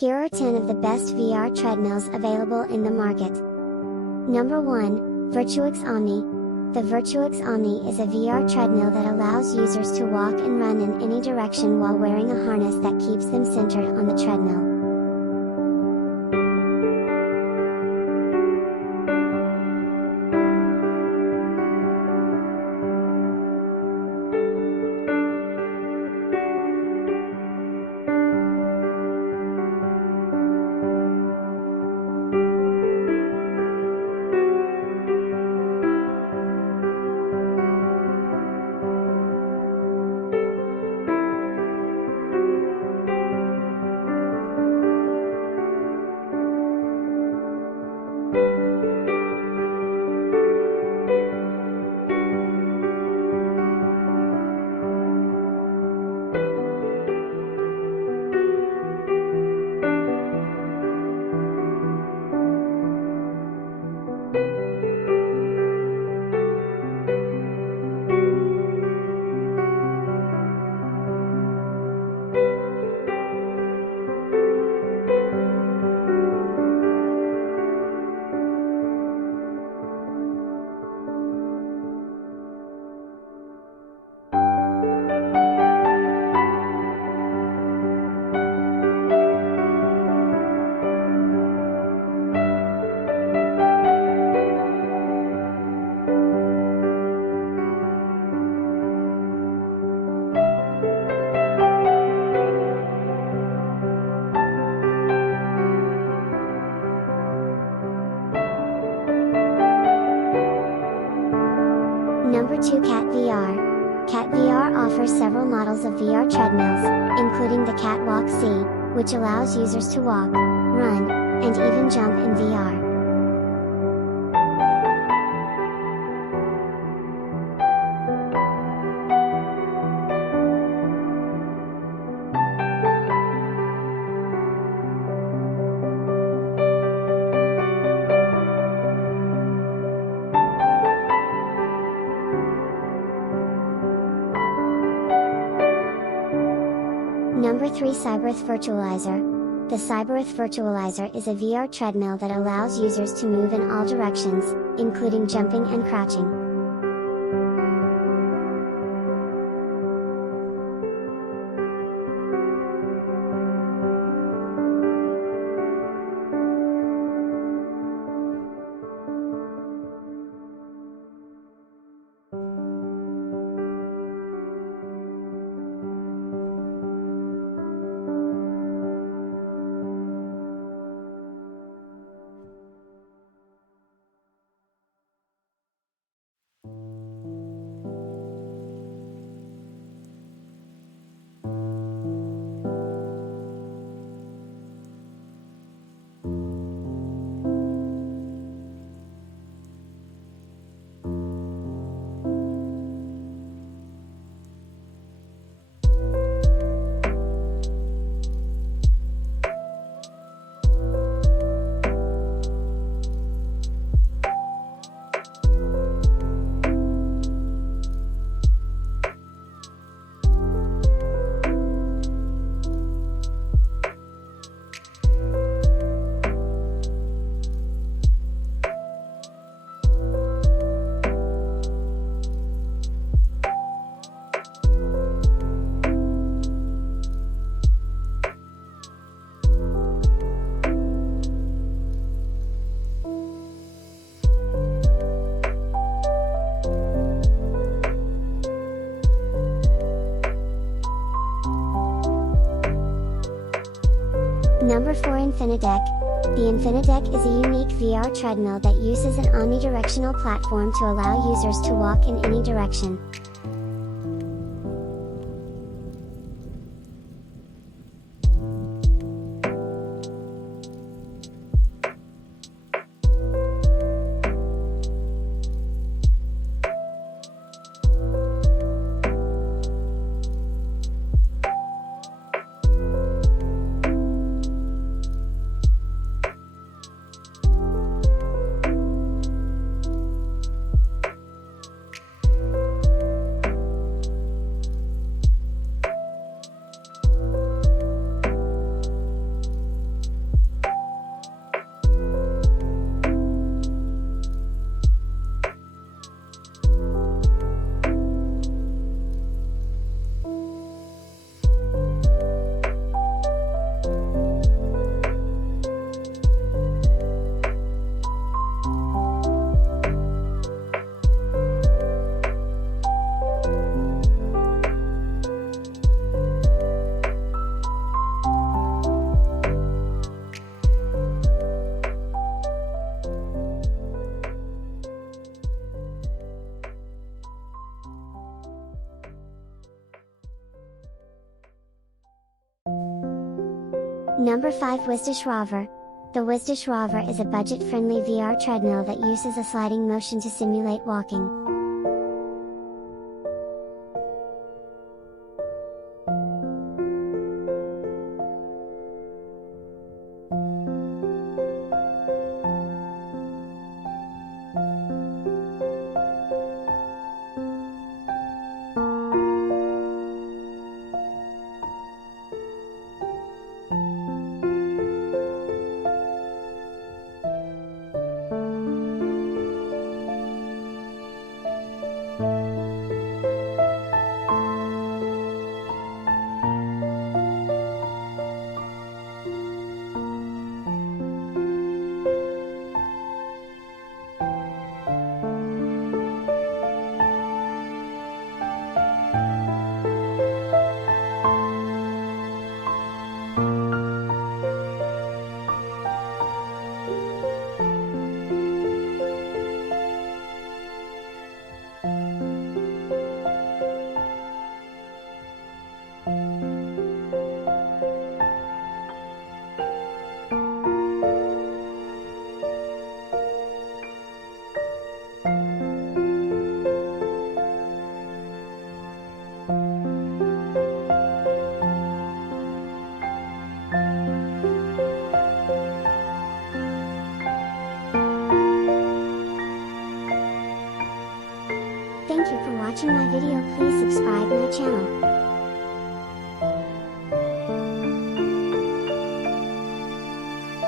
Here are 10 of the best VR treadmills available in the market. Number 1, Virtuix Omni. The Virtuix Omni is a VR treadmill that allows users to walk and run in any direction while wearing a harness that keeps them centered on the treadmill. Number 2, Cat VR. Cat VR offers several models of VR treadmills, including the Cat Walk C, which allows users to walk, run, and even jump in VR. Number 3, Cyberith Virtualizer. The Cyberith Virtualizer is a VR treadmill that allows users to move in all directions, including jumping and crouching. Number 4, Infinadeck. The Infinadeck is a unique VR treadmill that uses an omnidirectional platform to allow users to walk in any direction. Number 5 Virtualizer. The Virtualizer is a budget-friendly VR treadmill that uses a sliding motion to simulate walking. Thank you for watching my video. Please subscribe my channel.